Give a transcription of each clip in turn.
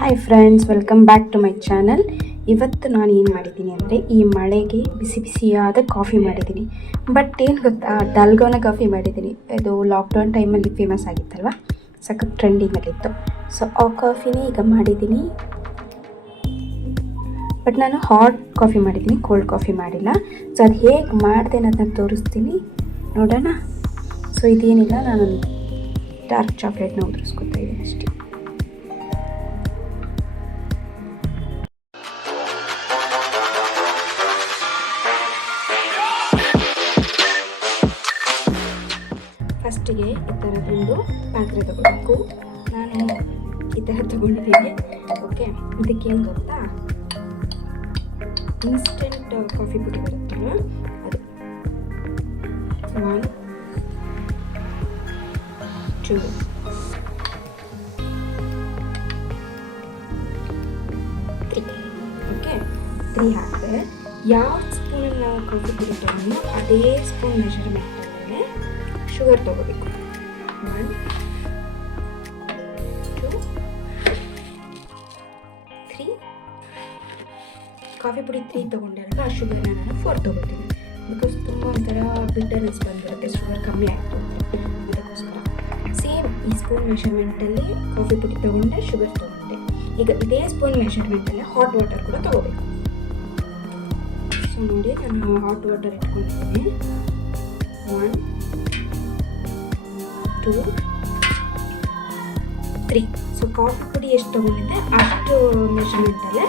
Hi friends, welcome back to my channel. ಇವತ್ತು ನಾನು ಏನು ಮಾಡಿದ್ದೀನಿ ಅಂದರೆ ಈ ಮಳೆಗೆ ಬಿಸಿ ಬಿಸಿಯಾದ ಕಾಫಿ ಮಾಡಿದ್ದೀನಿ. ಬಟ್ ಏನು ಗೊತ್ತಾ, ಡಲ್ಗೋನಾ ಕಾಫಿ ಮಾಡಿದ್ದೀನಿ. ಇದು ಲಾಕ್ಡೌನ್ ಟೈಮಲ್ಲಿ ಫೇಮಸ್ ಆಗಿತ್ತಲ್ವ, ಸಖತ್ ಟ್ರೆಂಡಿಂಗಲ್ಲಿತ್ತು. ಸೊ ಆ ಕಾಫಿನೇ ಈಗ ಮಾಡಿದ್ದೀನಿ. ಬಟ್ ನಾನು ಹಾಟ್ ಕಾಫಿ ಮಾಡಿದ್ದೀನಿ, ಕೋಲ್ಡ್ ಕಾಫಿ ಮಾಡಿಲ್ಲ. ಸೊ ಅದು ಹೇಗೆ ಮಾಡಿದೆ ಅನ್ನೋದನ್ನ ತೋರಿಸ್ತೀನಿ, ನೋಡೋಣ. ಸೊ ಇದೇನಿಲ್ಲ, ನಾನು ಡಾರ್ಕ್ ಚಾಕ್ಲೇಟ್ನ ಉದುರಿಸ್ಕೊತಾ ಇದ್ದೀನಿ ಅಷ್ಟೇ. ಫಸ್ಟಿಗೆ ಈ ಥರದೊಂದು ಪಾತ್ರೆ ತಗೋಬೇಕು. ನಾನು ಈ ಥರ ತೊಗೊಂಡಿದ್ದೀನಿ. ಓಕೆ, ಇದಕ್ಕೇನು ಗೊತ್ತಾ, ಇನ್ಸ್ಟೆಂಟ್ ಕಾಫಿ ಪುಡಿ ಬರುತ್ತಲ್ಲ ಅದು. 1 2 3. ಓಕೆ, 3 ಹಾಕಿದೆ. ಯಾವ ಸ್ಪೂನಲ್ಲಿ ನಾವು ಕಾಫಿ ಪುಡಿ ತೊಗೊಂಡು ಅದೇ ಸ್ಪೂನ್ ಮೆಷರ್ಮೆಂಟಲ್ಲೇ ಶುಗರ್ ತೊಗೋಬೇಕು. 1 2 3. ಕಾಫಿ ಪುಡಿ 3 ತೊಗೊಂಡಿರಲ್ಲ, ಆ ಶುಗರ್ನ ನಾನು 4 ತೊಗೋತೀನಿ. ಬಿಕಾಸ್ ತುಂಬ ಒಂಥರ ಬಿಟರ್ನೆಸ್ ಬಂದಿರುತ್ತೆ, ಶುಗರ್ ಕಮ್ಮಿ ಆಯಿತು ಅದಕ್ಕೋಸ್ಕರ. ಸೇಮ್ ಈ ಸ್ಪೂನ್ ಮೆಷರ್ಮೆಂಟಲ್ಲಿ ಕಾಫಿ ಪುಡಿ ತೊಗೊಂಡೆ, ಶುಗರ್ ತೊಗೊಂಡೆ. ಈಗ ಇದೇ ಸ್ಪೂನ್ ಮೆಷರ್ಮೆಂಟಲ್ಲಿ ಹಾಟ್ ವಾಟರ್ ಕೂಡ ತೊಗೋಬೇಕು. ಸೊ ನೋಡಿ, ನಾನು ಹಾಟ್ ವಾಟರ್ ಇಟ್ಕೊಂಡಿದ್ದೀನಿ. 1 2 3. ಸೊ ಕಾಫಿ ಪುಡಿ ಎಷ್ಟು ತೊಗೊಂಡಿದ್ದೆ ಅಷ್ಟು ಮೆಷರ್ಮೆಂಟಲ್ಲೇ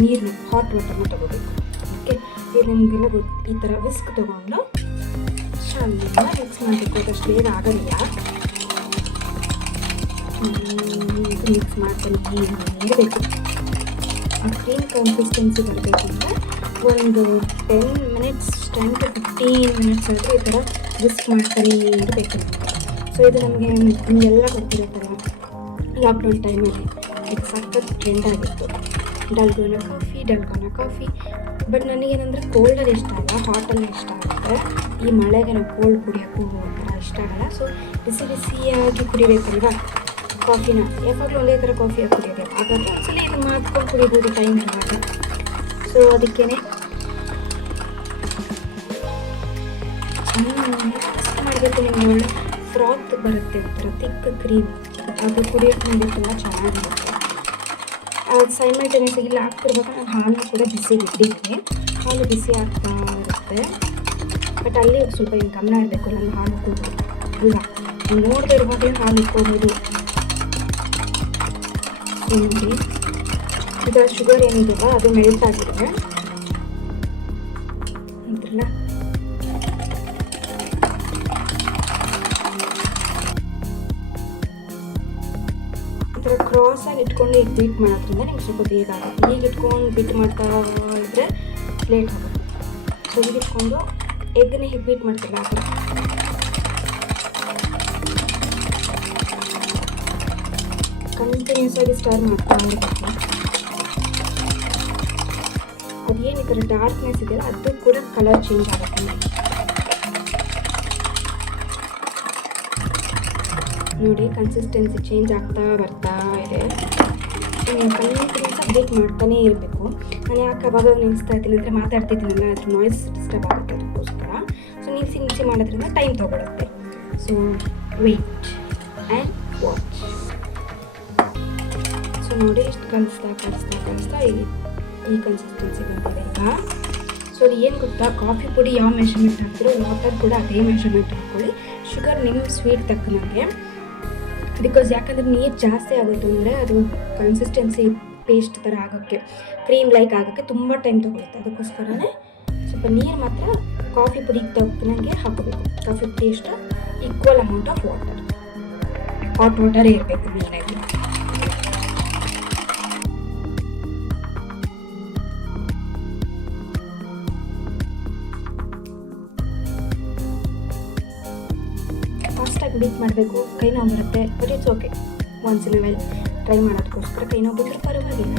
ನೀರನ್ನ, ಹಾಟ್ ವಾಟರ್ನ ತೊಗೋಬೇಕು. ಓಕೆ, ಇದು ನಿಮಗೆಲ್ಲ ಈ ಥರ ವಿಸ್ಕ್ ತೊಗೊಂಡು ಚೆನ್ನಾಗಿ ಮಿಕ್ಸ್ ಮಾಡಬೇಕು. ಅದಷ್ಟು ಬೇಗ ಆಗೋದಿಲ್ಲ. ಮಿಕ್ಸ್ ಮಾಡ್ಕೊಂಡು ಇರಬೇಕು. ಆ ಕ್ರೀಮ್ ಕನ್ಸಿಸ್ಟೆನ್ಸಿ ಬರಬೇಕು ಅಂದರೆ ಒಂದು 10 ಮಿನಿಟ್ಸ್, 10 to 15 ಮಿನಿಟ್ಸ್ ಆದರೆ ಈ ಥರ ವಿಸ್ಕ್ ಮಾಡ್ತಾನೆ ಇರಬೇಕು ನಮಗೆ. ಸೊ ಇದು ನಮಗೆ ನಿಮಗೆಲ್ಲ ಗೊತ್ತಿರುತ್ತಲ್ಲ, ಲಾಕ್ಡೌನ್ ಟೈಮಲ್ಲಿ ಇದು ಸಖತ್ ಟ್ರೆಂಡ್ ಆಗಿತ್ತು, ಡಲ್ಗೋನಾ ಕಾಫಿ. ಬಟ್ ನನಗೇನಂದರೆ ಕೋಲ್ಡಲ್ಲಿ ಇಷ್ಟ ಆಗಲ್ಲ, ಹಾಟಲ್ಲಿ ಇಷ್ಟ ಆಗುತ್ತೆ. ಈ ಮಳೆಗೆ ನಾವು ಕೋಲ್ಡ್ ಕುಡಿಯೋಕ್ಕೂ ಒಂಥರ ಇಷ್ಟ ಆಗಲ್ಲ. ಸೊ ಬಿಸಿ ಬಿಸಿಯಾಗಿ ಕುಡಿಬೇಕಲ್ವ ಕಾಫಿನ, ಯಾವಾಗಲೂ ಒಂದೇ ಥರ ಕಾಫಿಯಾಗಿ ಕುಡಿಯೋದು ಹಾಗಾಗಿ ಒಂದ್ಸಲ ಇದು ಮಾಡ್ಕೊಂಡು ಕುಡಿಬೋದು ಟೈಮ್ ಇರುವಾಗ. ಸೊ ಅದಕ್ಕೇ ಮಾಡಬೇಕು. ನಿಮ್ಗೆ ಒಳ್ಳೆ ಫ್ರಾತ್ ಬರುತ್ತೆ, ಒಂಥರ ತಿಕ್ ಕ್ರೀಮ್, ಅದು ಕುಡಿಯೋಕ್ಕೆ ನಿಮಗೆ ತುಂಬ ಚೆನ್ನಾಗಿರುತ್ತೆ. ಅದು ಸೈಮಲ್ಟೇನಿಯಸ್ ಇಲ್ಲ ಆಗ್ತಿರ್ಬೇಕು. ನಾನು ಹಾಲು ಕೂಡ ಬಿಸಿಗೆ ಇಟ್ಟಿದ್ದೆ, ಹಾಲು ಬಿಸಿ ಆಗ್ತಾ ಇರುತ್ತೆ. ಬಟ್ ಅಲ್ಲಿ ಸ್ವಲ್ಪ ಹಿಂಗೆ ಗಮನ ಇರಬೇಕು, ನಮ್ಮ ಹಾಲು ಇಟ್ಕೋಬೋದು ಅಲ್ಲ, ನೋಡದೆ ಇರುವಾಗಲೇ ಹಾಲು ಇಟ್ಕೋಬೋದು. ನೋಡಿ, ಈಗ ಶುಗರ್ ಏನಿದೆಯಲ್ಲ ಅದು ಮೆಲ್ಟ್ ಆಗಿದೆ ಅಂತಿಲ್ಲ. ಈ ಥರ ಕ್ರಾಸಾಗಿ ಇಟ್ಕೊಂಡು ಈಗ ಬೀಟ್ ಮಾಡೋದ್ರಿಂದ ನಿಮ್ಗೆ ಸ್ವಲ್ಪ ಬೇಗ ಆಗುತ್ತೆ. ಈಗ ಇಟ್ಕೊಂಡು ಬೀಟ್ ಮಾಡ್ತಾ ಇದ್ದರೆ ಲೇಟ್ ಆಗುತ್ತೆ. ಸೊ ಈಗ ಇಟ್ಕೊಂಡು ಎಗ್ಗನ್ನ ಹೀಗೆ ಬೀಟ್ ಮಾಡ್ತಿಲ್ಲ, ಆ ಥರ ಕಂಟಿನ್ಯೂಸ್ ಆಗಿ ಸ್ಟರ್ ಮಾಡ್ತಾ ಇರಬೇಕು. ಅದೇನು ಈ ಥರ ಡಾರ್ಕ್ನೆಸ್ ಇದೆಯಲ್ಲ ಅದು ಕೂಡ ಕಲರ್ ಚೇಂಜ್ ಆಗುತ್ತೆ. ನೋಡಿ, ಕನ್ಸಿಸ್ಟೆನ್ಸಿ ಚೇಂಜ್ ಆಗ್ತಾ ಬರ್ತಾ ಇದೆ. ಕಂಟಿನ್ಯೂಸ್ ಅಪ್ಡೇಟ್ ಮಾಡ್ತಾನೇ ಇರಬೇಕು. ನಾನು ಯಾಕೆ ಅವಾಗ ನಿಲ್ಲಿಸ್ತಾ ಇದ್ದೀನಿ ಅಂದರೆ ಮಾತಾಡ್ತಿದ್ದೀನಲ್ಲ, ಅದು ನಾಯ್ಸ್ ಡಿಸ್ಟರ್ಬ್ ಆಗುತ್ತೆ, ಅದಕ್ಕೋಸ್ಕರ. ಸೊ ನಿಲ್ಲಿಸಿ ಮಾಡೋದ್ರಿಂದ ಟೈಮ್ ತೊಗೊಳುತ್ತೆ. So wait and watch. So ನೋಡಿ, ಇಷ್ಟು ಕಲಿಸ್ತಾ ಈ ಕನ್ಸಿಸ್ಟೆನ್ಸಿ ಬಂದಿದೆ ಈಗ. ಸೊ ಅದು ಏನು ಗೊತ್ತಾ, ಕಾಫಿ ಪುಡಿ ಯಾವ ಮೆಷರ್ಮೆಂಟ್ ಹಾಕ್ತಿರೋ ವಾಟರ್ ಕೂಡ ಅದೇ ಮೆಷರ್ಮೆಂಟ್ ಹಾಕ್ಕೊಳ್ಳಿ. ಶುಗರ್ ನಿಮ್ಮ ಸ್ವೀಟ್ ತಕ್ಕನಂಗೆ. ಬಿಕಾಸ್ ಯಾಕಂದರೆ ನೀರು ಜಾಸ್ತಿ ಆಗೋಯ್ತು ಅಂದರೆ ಅದು ಕನ್ಸಿಸ್ಟೆನ್ಸಿ ಪೇಸ್ಟ್ ಥರ ಆಗೋಕ್ಕೆ, ಕ್ರೀಮ್ ಲೈಕ್ ಆಗೋಕ್ಕೆ ತುಂಬ ಟೈಮ್ ತೊಗೊಳುತ್ತೆ. ಅದಕ್ಕೋಸ್ಕರನೇ ಸ್ವಲ್ಪ ನೀರು ಮಾತ್ರ ಕಾಫಿ ಪುಡಿಗೆ ತಕ್ಕನಂಗೆ ಹಾಕೋಬೇಕು. ಕಾಫಿ ಪುಡಿ ಎಷ್ಟು equal amount of water, hot ವಾಟರೇ ಇರಬೇಕು ಮೇನಾಗಿ. ಫಾಸ್ಟಾಗಿ ಬೀಟ್ ಮಾಡಬೇಕು, ಕೈ ನೋವು ಬರುತ್ತೆ. But it's okay, once in a while try ಮಾಡೋದಕ್ಕೋಸ್ಕರ ಕೈ ನೋವು ಬಂದರೂ ಪರವಾಗಿಲ್ಲ.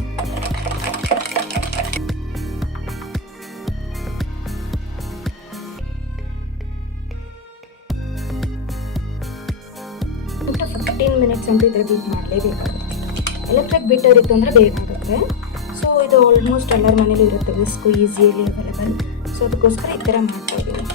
ಮಿನಿಟ್ಸ್ ಅಂತೂ ಇದರ ಬೀಟ್ ಮಾಡಲೇಬೇಕಾಗುತ್ತೆ. ಎಲೆಕ್ಟ್ರಿಕ್ ಬೀಟರ್ ಇತ್ತು ಅಂದರೆ ಬೇಗ ಆಗುತ್ತೆ. ಸೊ ಇದು ಆಲ್ಮೋಸ್ಟ್ ಎಲ್ಲರ ಮನೇಲೂ ಇರುತ್ತೆ, ವಿಸ್ಕು ಈಸಿಯಲ್ಲಿ ಅವೈಲೇಬಲ್. ಸೊ ಅದಕ್ಕೋಸ್ಕರ ಈ ಥರ ಮಾಡ್ತಾ ಇದ್ದೀನಿ.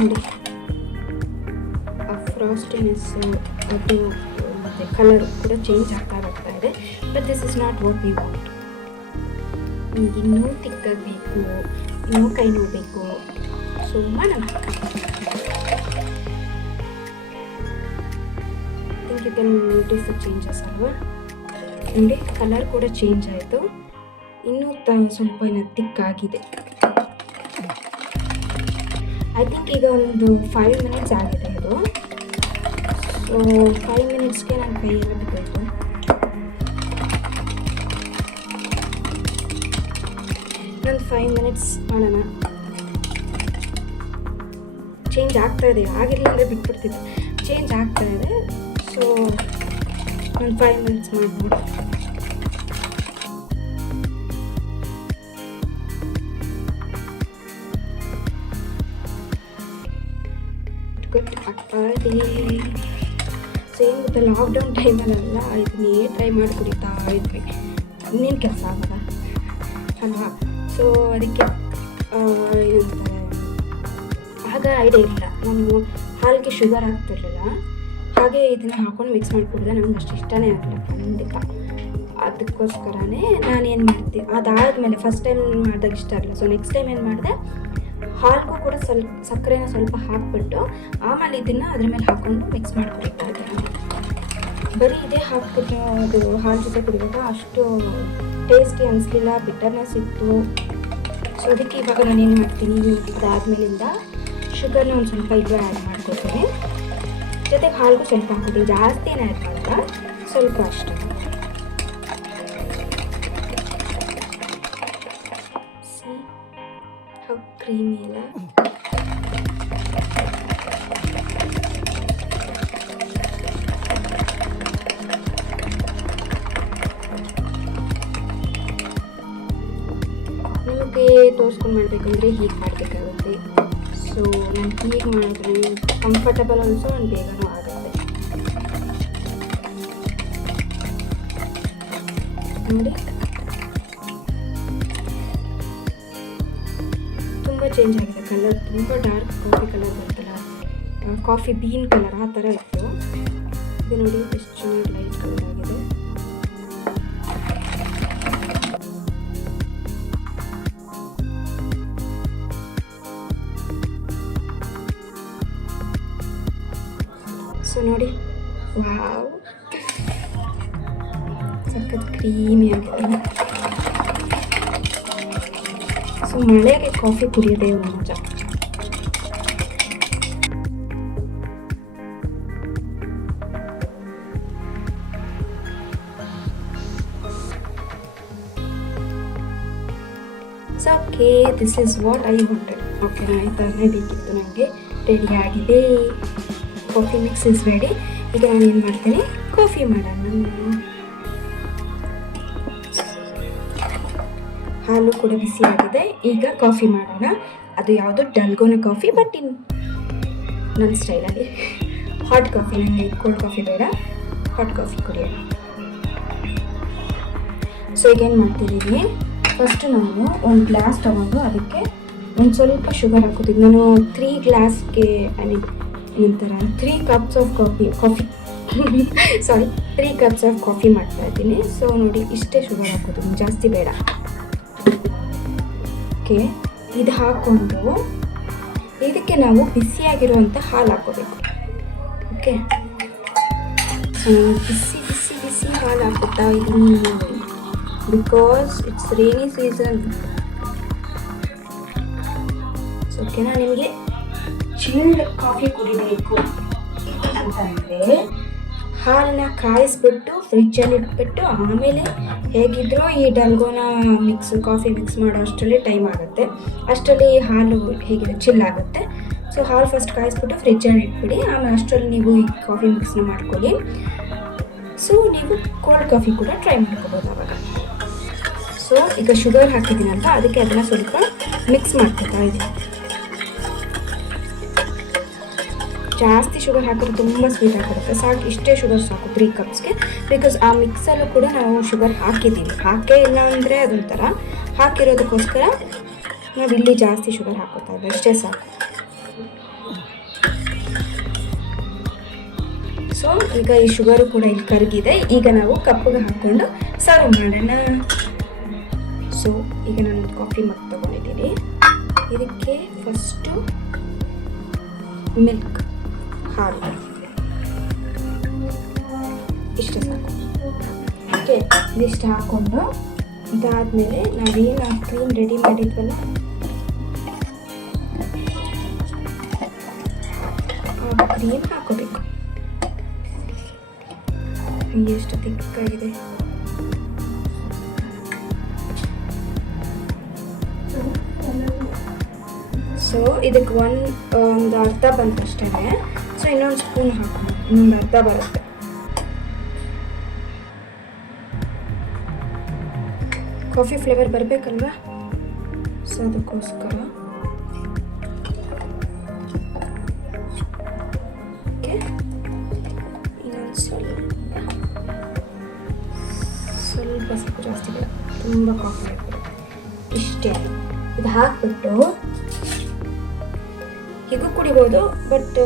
ನೋಡಿ ಫ್ರಾಸ್ಟಿನೆಸ್ ಅದು ಮತ್ತು ಕಲರ್ ಕೂಡ ಚೇಂಜ್ ಆಗ್ತಾ ಇದೆ. But this is not what we want. ನಿಮ್ಗೆ ಇನ್ನೂ ತಿಕ್ಕಾಗಬೇಕು, ಇನ್ನೂ ಕೈ ನೋಡಬೇಕು. ಸೊ ಮಾಡೋಣ. Think you can notice the changes ಅಲ್ವಾ. ನೋಡಿ ಕಲರ್ ಕೂಡ ಚೇಂಜ್ ಆಯಿತು, ಇನ್ನೂ ಸ್ವಲ್ಪ ತಿಕ್ಕಾಗಿದೆ. ಐ ಥಿಂಕ್ ಈಗ ಒಂದು 5 ಮಿನಿಟ್ಸ್ ಆಗಿದೆ ಇದು. ಸೊ 5 ಮಿನಿಟ್ಸ್ಗೆ ನಾನು ಕೈಯೆಲ್ಲ ಬಿದ್ದಾಯಿತು. ಒಂದು 5 ಮಿನಿಟ್ಸ್ ಮಾಡೋಣ. ಚೇಂಜ್ ಆಗ್ತಾ ಇದೆ, ಆಗಿರಲಿಲ್ಲ ಅಂದರೆ ಬಿಟ್ಬಿಡ್ತಿದ್ದೆ. ಚೇಂಜ್ ಆಗ್ತಾ ಇದೆ. ಸೊ ಒಂದು 5 ಮಿನಿಟ್ಸ್ ಮಾಡ್ಬೋದು. ಗುಡ್ ಆಗ್ತಾ ಇದೆ. ಸೇಮ್ ಗೊತ್ತ, ಲಾಕ್ಡೌನ್ ಟೈಮಲ್ಲೆಲ್ಲ ಇದನ್ನೇ ಟ್ರೈ ಮಾಡಿ ಕುಡಿತಾ ಇದ್ವಿ. ಇನ್ನೇನು ಕೆಲಸ ಆಗಲ್ಲ ಅಲ್ವಾ. ಸೊ ಅದಕ್ಕೆ ಏನಂತಾರೆ, ಆಗ ಐಡಿಯಾ ಇಲ್ಲ, ನಾನು ಹಾಲಿಗೆ ಶುಗರ್ ಹಾಕ್ತಿರ್ಲಿಲ್ಲ. ಹಾಗೆ ಇದನ್ನು ಹಾಕೊಂಡು ಮಿಕ್ಸ್ ಮಾಡಿ ಕುಡಿದ್ರೆ ನನಗೆ ಅಷ್ಟು ಇಷ್ಟನೇ ಆಗಲ್ಲ ಖಂಡಿತ. ಅದಕ್ಕೋಸ್ಕರನೇ ನಾನೇನು ಮಾಡ್ತೀನಿ, ಅದಾದಮೇಲೆ ಫಸ್ಟ್ ಟೈಮ್ ಮಾಡಿದಾಗ ಇಷ್ಟ ಆಗಲ್ಲ. ಸೊ ನೆಕ್ಸ್ಟ್ ಟೈಮ್ ಏನು ಮಾಡಿದೆ, ಹಾಲಿಗೂ ಕೂಡ ಸಕ್ಕರೆನ ಸ್ವಲ್ಪ ಹಾಕ್ಬಿಟ್ಟು ಆಮೇಲೆ ಇದನ್ನು ಅದ್ರ ಮೇಲೆ ಹಾಕ್ಕೊಂಡು ಮಿಕ್ಸ್ ಮಾಡಿ ಕುಡಿತಾ ಇದ್ದೀನಿ. ಬರೀ ಇದೇ ಹಾಕ್ಬಿಟ್ಟು ಅದು ಹಾಲು ಜೊತೆ ಕುಡಿವಾಗ ಅಷ್ಟು ಟೇಸ್ಟಿ ಅನಿಸ್ಲಿಲ್ಲ, ಬಿಟರ್ನೆಸ್ ಇತ್ತು. ಸೊ ಅದಕ್ಕೆ ಇವಾಗ ನಾನು ಏನು ಮಾಡ್ತೀನಿ, ಅದಾದಮೇಲಿಂದ ಶುಗರ್ನ ಒಂದು ಸ್ವಲ್ಪ ಇದು ಆ್ಯಡ್ ಮಾಡ್ಕೊತೀನಿ. ಜೊತೆಗೆ ಹಾಲಿಗೂ ಸ್ವಲ್ಪ ಹಾಕ್ತೀನಿ, ಜಾಸ್ತಿ ಏನು ಆ್ಯಡ್ ಮಾಡಲ್ಲ, ಸ್ವಲ್ಪ ಅಷ್ಟು. ಕ್ರೀಮಿ ಎಲ್ಲ. ನಿಮಗೆ ತೋರಿಸ್ಕೊಂಡು ಮಾಡಬೇಕಂದ್ರೆ ಹೀಗೆ ಮಾಡಬೇಕಾಗುತ್ತೆ. ಸೊ ನಾನು ಹೀಗೆ ಮಾಡಿದ್ರೆ ಕಂಫರ್ಟಬಲ್ ಆಲ್ಸೋ ಆ್ಯಂಡ್ ಬೇಗನೂ ಆಗುತ್ತೆ. ನೋಡಿ ತುಂಬ ಚೇಂಜ್ ಆಗಿದೆ ಕಲರ್, ತುಂಬ ಡಾರ್ಕ್ ಕಾಫಿ ಕಲರ್ ಬರುತ್ತಲ್ಲ, ಕಾಫಿ ಬೀನ್ ಕಲರ್ ಆ ಥರ ಇತ್ತು. ಇದು ನೋಡಿ ಎಷ್ಟು ಚೆನ್ನಾಗಿ ಲೈಟ್ ಕಲರ್ ಆಗಿದೆ. ಸೊ ನೋಡಿ, ವಾವ್, ಸಖತ್ ಕ್ರೀಮಿ ಆಗಿದೆ. ಸೊ ಮಳೆಗೆ ಕಾಫಿ ಕುಡಿಯೋದೇ ಒಂದು ಮಜಾ. So okay, this is what I wanted. Okay, ಈ ಥರನೇ ಬೇಕಿತ್ತು ನನಗೆ. ರೆಡಿ ಆಗಿದೆ, ಕಾಫಿ ಮಿಕ್ಸ್ ಇಸ್ ರೆಡಿ. ಈಗ ನಾನು ಏನು ಮಾಡ್ತೀನಿ, ಕಾಫಿ ಮಾಡೋಣ. ಹಾಲು ಕೂಡ ಬಿಸಿಯಾಗಿದೆ, ಈಗ ಕಾಫಿ ಮಾಡೋಣ. ಅದು ಯಾವುದು ಡಲ್ಗೋನ ಕಾಫಿ, ಬಟ್ ನನ್ನ ಸ್ಟೈಲಲ್ಲಿ ಹಾಟ್ ಕಾಫಿ. ನನಗೆ ಕೋಲ್ಡ್ ಕಾಫಿ ಬೇಡ, ಹಾಟ್ ಕಾಫಿ ಕುಡಿಯೋಣ. ಸೊ ಈಗ ಏನು ಮಾಡ್ತಿದ್ದೀನಿ, ಫಸ್ಟು ನಾನು ಒಂದು ಗ್ಲಾಸ್ ತೊಗೊಂಡು ಅದಕ್ಕೆ ಒಂದು ಸ್ವಲ್ಪ ಶುಗರ್ ಹಾಕೋತಿದ್ದೆ. ನಾನು 3 ಗ್ಲಾಸ್ಗೆ ಏನಂತಾರೆ 3 cups of coffee sorry 3 cups of coffee ಮಾಡ್ತಾ ಇದ್ದೀನಿ. ಸೊ ನೋಡಿ, ಇಷ್ಟೇ ಶುಗರ್ ಹಾಕೋತೀನಿ, ಜಾಸ್ತಿ ಬೇಡ. ಓಕೆ, ಇದು ಹಾಕ್ಕೊಂಡು ಇದಕ್ಕೆ ನಾವು ಬಿಸಿಯಾಗಿರುವಂಥ ಹಾಲು ಹಾಕೋಬೇಕು. ಓಕೆ, ಬಿಸಿ ಬಿಸಿ ಬಿಸಿ ಹಾಲು ಹಾಕುತ್ತಾ ಇದೀನಿ, because it's rainy season. So ಓಕೆನಾ, ನಿಮಗೆ ಚಿಲ್ಡ್ ಕಾಫಿ ಕುಡಿಬೇಕು ಅಂತಂದರೆ ಹಾಲನ್ನ ಕಾಯಿಸ್ಬಿಟ್ಟು ಫ್ರಿಜ್ಜಲ್ಲಿ ಇಟ್ಬಿಟ್ಟು ಆಮೇಲೆ ಹೇಗಿದ್ರೂ ಈ ಡಲ್ಗೋನ ಕಾಫಿ ಮಿಕ್ಸ್ ಮಾಡೋ ಅಷ್ಟರಲ್ಲಿ ಟೈಮ್ ಆಗುತ್ತೆ. ಅಷ್ಟರಲ್ಲಿ ಹಾಲು ಹೇಗಿದೆ ಚಿಲ್ಲಾಗುತ್ತೆ. ಸೊ ಹಾಲು ಫಸ್ಟ್ ಕಾಯಿಸ್ಬಿಟ್ಟು ಫ್ರಿಜ್ಜಲ್ಲಿ ಇಟ್ಬಿಡಿ, ಆಮೇಲೆ ಅಷ್ಟರಲ್ಲಿ ನೀವು ಈ ಕಾಫಿ ಮಿಕ್ಸ್ನ ಮಾಡ್ಕೊಳ್ಳಿ. ಸೊ ನೀವು ಕೋಲ್ಡ್ ಕಾಫಿ ಕೂಡ ಟ್ರೈ ಮಾಡ್ಕೋಬೋದು ಅವಾಗ. ಸೊ ಈಗ ಶುಗರ್ ಹಾಕಿದ್ದೀನಲ್ವ, ಅದಕ್ಕೆ ಅದನ್ನು ಸ್ವಲ್ಪ ಮಿಕ್ಸ್ ಮಾಡ್ಕೊತಾ ಇದ್ದೀನಿ. ಜಾಸ್ತಿ ಶುಗರ್ ಹಾಕಿದ್ರೆ ತುಂಬ ಸ್ವೀಟ್ ಆಗಿರುತ್ತೆ, ಸಾಕು ಇಷ್ಟೇ ಶುಗರ್ ಸಾಕು 3 ಕಪ್ಸ್ಗೆ. ಬಿಕಾಸ್ ಆ ಮಿಕ್ಸಲ್ಲೂ ಕೂಡ ನಾವು ಶುಗರ್ ಹಾಕಿದ್ದೀವಿ, ಹಾಕೇ ಇಲ್ಲ ಅಂದರೆ ಅದೊಂಥರ, ಹಾಕಿರೋದಕ್ಕೋಸ್ಕರ ನಾವು ಇಲ್ಲಿ ಜಾಸ್ತಿ ಶುಗರ್ ಹಾಕೋತಾ ಇದ್ದೀವಿ, ಅಷ್ಟೇ ಸಾಕು. ಸೊ ಈಗ ಈ ಶುಗರು ಕೂಡ ಇಲ್ಲಿ ಕರಗಿದೆ. ಈಗ ನಾವು ಕಪ್ಪಿಗೆ ಹಾಕ್ಕೊಂಡು ಸರ್ವ್ ಮಾಡೋಣ. ಸೊ ಈಗ ನಾನು ಕಾಫಿ ಮಗ್ ತೊಗೊಂಡಿದ್ದೀನಿ. ಇದಕ್ಕೆ ಫಸ್ಟು ಮಿಲ್ಕ್, ಹಾಲು ಇಷ್ಟು ಸಾಕು. ಓಕೆ, ಇದಿಷ್ಟು ಹಾಕ್ಕೊಂಡು ಇದಾದಮೇಲೆ ನಾವೇನು ಕ್ರೀಮ್ ರೆಡಿ ಮಾಡಿದ್ವಲ್ಲ ಆ ಕ್ರೀಮ್ ಹಾಕೋಬೇಕು. ಎಷ್ಟು ತಿಕ್ಕಾಗಿದೆ. ಸೊ ಇದಕ್ಕೆ ಒಂದು ಅರ್ಧ ಬಂತಷ್ಟೇ. ಸೊ ಇನ್ನೊಂದು ಸ್ಪೂನ್ ಹಾಕೋಣ, ಇನ್ನೊಂದು ಅರ್ಧ ಬರುತ್ತೆ. ಕಾಫಿ ಫ್ಲೇವರ್ ಬರಬೇಕಲ್ವಾ, ಸೊ ಅದಕ್ಕೋಸ್ಕರ. ಓಕೆ, ಇನ್ನೊಂದು ಸ್ವಲ್ಪ ಸ್ವಲ್ಪ ಜಾಸ್ತಿ ಬೇಡ, ತುಂಬ ಕಾಫಿ ಹಾಕ್ಬಿಟ್ಟು ಇಷ್ಟೇ. ಇದು ಹಾಕ್ಬಿಟ್ಟು ಹೀಗೂ ಕುಡಿಬೋದು, ಬಟ್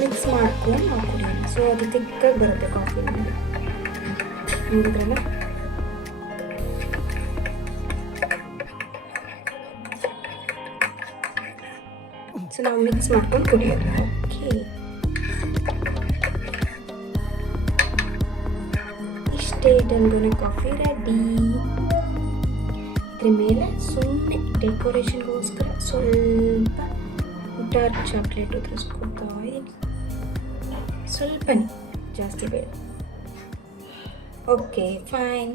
ಮಿಕ್ಸ್ ಮಾಡ್ಕೊಂಡು ನಾವು ಕುಡಿಯೋಣ. ಸೊ ಅದು ತಿಕ್ಕಾಗಿ ಬರುತ್ತೆ ಕಾಫಿ ನಮಗೆ, ನೋಡಿದ್ರಲ್ಲ. ಸೊ ನಾವು ಮಿಕ್ಸ್ ಮಾಡ್ಕೊಂಡು ಕುಡಿಯೋದು. ಓಕೆ, ಇಷ್ಟೇ, ಡಲ್ಗೋನ ಕಾಫಿ ರೆಡಿ. ಇದ್ರ ಮೇಲೆ ಸುಮ್ಮನೆ ಡೆಕೋರೇಷನ್ಗೋಸ್ಕರ ಸ್ವಲ್ಪ ಡಾರ್ಕ್ ಚಾಕ್ಲೇಟ್ ಉದುರಿಸ್ಕೊತಾ ಇದ್ದೀನಿ, ಸ್ವಲ್ಪನೇ, ಜಾಸ್ತಿ ಬೇಡ. Okay, fine.